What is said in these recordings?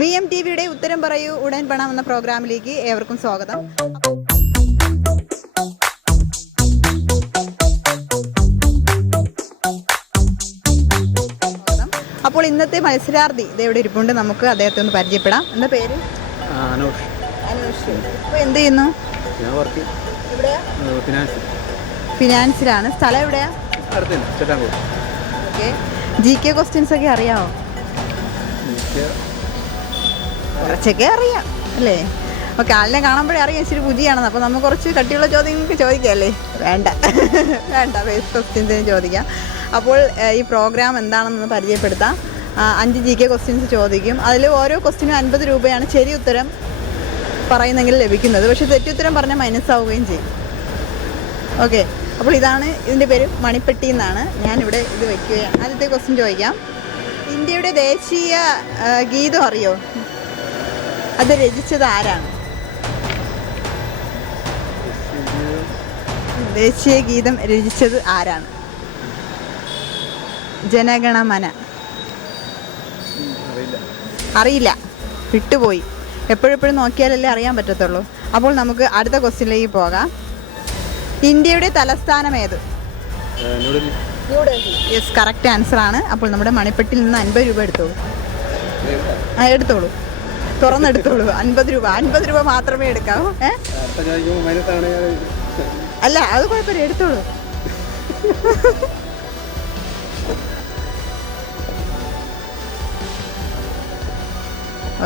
VMTVയുടെ ഉത്തരം പറയൂ ഉടൻ പണം എന്ന പ്രോഗ്രാമിലേക്ക് ഏവർക്കും സ്വാഗതം. അപ്പോൾ ഇന്നത്തെ മത്സരാർത്ഥി ഇതെവിടെ ഇരിപ്പുണ്ട്, നമുക്ക് അദ്ദേഹത്തെ ഒന്ന് പരിചയപ്പെടാം. എന്താ പേര്? അനൂഷ്. അനൂഷ്. അപ്പോൾ എന്ത് ചെയ്യുന്നു? ഫിനാൻസിലാണ്. സ്ഥലം എവിടെയാ? ഓക്കെ. GK ക്വസ്റ്റ്യൻസ് ഒക്കെ അറിയാമോ? കുറച്ചൊക്കെ അറിയാം അല്ലേ? ഓക്കെ. ആളിനെ കാണുമ്പോഴേ അറിയാം ഇച്ചിരി പുതിയാണെന്ന്. അപ്പോൾ നമുക്ക് കുറച്ച് കട്ടിയുള്ള ചോദ്യങ്ങൾക്ക് ചോദിക്കാം അല്ലേ? വേണ്ട വേണ്ട, ബേസ് ക്വസ്റ്റ്യൻസിന് ചോദിക്കാം. അപ്പോൾ ഈ പ്രോഗ്രാം എന്താണെന്ന് പരിചയപ്പെടുത്താം. 5 GK ക്വസ്റ്റ്യൻസ് ചോദിക്കും. അതിൽ ഓരോ ക്വസ്റ്റ്യനും 50 രൂപയാണ് ശരി ഉത്തരം പറയുന്നെങ്കിൽ ലഭിക്കുന്നത്. പക്ഷേ തെറ്റുത്തരം പറഞ്ഞാൽ മൈനസ് ആവുകയും ചെയ്യും. ഓക്കെ. അപ്പോൾ ഇതാണ്, ഇതിൻ്റെ പേര് മണിപ്പെട്ടി എന്നാണ്. ഞാനിവിടെ ഇത് വയ്ക്കുകയാണ്. ആദ്യത്തെ ക്വസ്റ്റ്യൻ ചോദിക്കാം. ഇന്ത്യയുടെ ദേശീയ ഗീതം അറിയോ? അത് രചിച്ചത് ആരാണ്? ദേശീയ ഗീതം രചിച്ചത് ആരാണ്? ജനഗണമന. അറിയില്ല, വിട്ടുപോയി. എപ്പോഴെപ്പോഴും നോക്കിയാലല്ലേ അറിയാൻ പറ്റത്തുള്ളൂ. അപ്പോൾ നമുക്ക് അടുത്ത ക്വസ്റ്റ്യനിലേക്ക് പോകാം. ഇന്ത്യയുടെ തലസ്ഥാനം ഏത്? ന്യൂഡൽഹി. യെസ്, കറക്റ്റ് ആൻസർ ആണ്. അപ്പോൾ നമ്മുടെ മണിപ്പെട്ടിൽ നിന്ന് 50 രൂപ എടുത്തോളൂ. എടുത്തോളൂ, തുറന്നെടുത്തോളൂ. 50 രൂപ മാത്രമേ എടുക്കാവൂ. അല്ല, അത് കുഴപ്പമില്ല, എടുത്തോളൂ.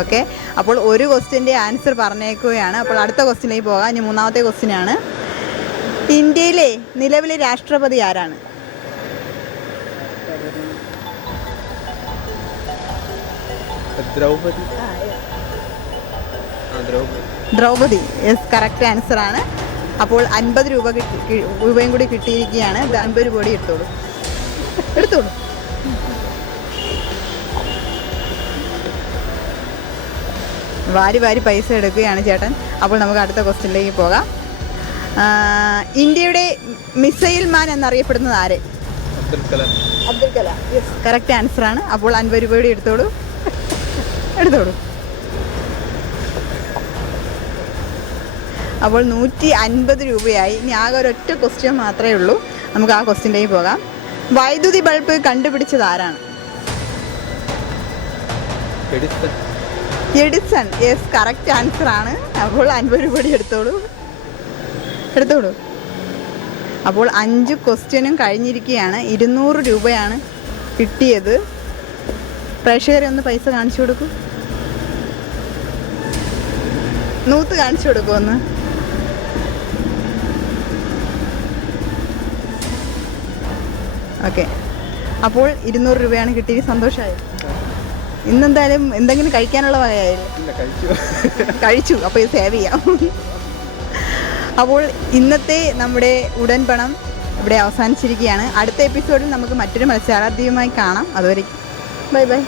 ഓക്കെ. അപ്പോൾ ഒരു ക്വസ്റ്റ്യൻ്റെ ആൻസർ പറഞ്ഞേക്കുകയാണ്. അപ്പോൾ അടുത്ത ക്വസ്റ്റ്യനിലേക്ക് പോകാം. ഇനി മൂന്നാമത്തെ ക്വസ്റ്റ്യനാണ്. ഇന്ത്യയിലെ നിലവിലെ രാഷ്ട്രപതി ആരാണ്? ദ്രൗപദി. യെസ്, കറക്റ്റ് ആൻസർ ആണ്. അപ്പോൾ 50 രൂപയും കൂടി കിട്ടിയിരിക്കുകയാണ്. 50 രൂപ കൂടി എടുത്തോളൂ. വാരി പൈസ എടുക്കുകയാണ് ചേട്ടൻ. അപ്പോൾ നമുക്ക് അടുത്ത ക്വസ്റ്റ്യനിലേക്ക് പോകാം. ഇന്ത്യയുടെ മിസൈൽ മാൻ എന്നറിയപ്പെടുന്നത് ആര്? Abdul Kalam. Yes, correct answer ആണ്. അപ്പോൾ 50 രൂപ കൂടി എടുത്തോളൂ. അപ്പോൾ 150 രൂപയായി. ഇനി ആകെ ഒരൊറ്റ ക്വസ്റ്റ്യൻ മാത്രമേ ഉള്ളൂ. നമുക്ക് ആ ക്വസ്റ്റ്യനിലേക്ക് പോകാം. വൈദ്യുതി ബൾബ് കണ്ടുപിടിച്ചത് ആരാണ്? എഡിസൺ. യെസ്, കറക്റ്റ് ആൻസർ ആണ്. അപ്പോൾ 50 രൂപ കൂടി എടുത്തോളൂ. അപ്പോൾ 5 ക്വസ്റ്റ്യനും കഴിഞ്ഞിരിക്കുകയാണ്. 200 രൂപയാണ് കിട്ടിയത്. പ്രേക്ഷകരെ ഒന്ന് പൈസ കാണിച്ചു കൊടുക്കൂ. നൂത്ത് കാണിച്ചു കൊടുക്കുമെന്ന്. ഓക്കെ. അപ്പോൾ 200 രൂപയാണ് കിട്ടിയത്. സന്തോഷമായി? ഇന്നെന്തായാലും എന്തെങ്കിലും കഴിക്കാനുള്ള വകയായില്ലേ? കഴിച്ചു. അപ്പോൾ ഇത് സേവ് ചെയ്യാം. അപ്പോൾ ഇന്നത്തെ നമ്മുടെ ഉടൻ പണം ഇവിടെ അവസാനിച്ചിരിക്കുകയാണ്. അടുത്ത എപ്പിസോഡിൽ നമുക്ക് മറ്റൊരു മത്സരാർത്ഥിയുമായി കാണാം. അതുവരെ ബൈ.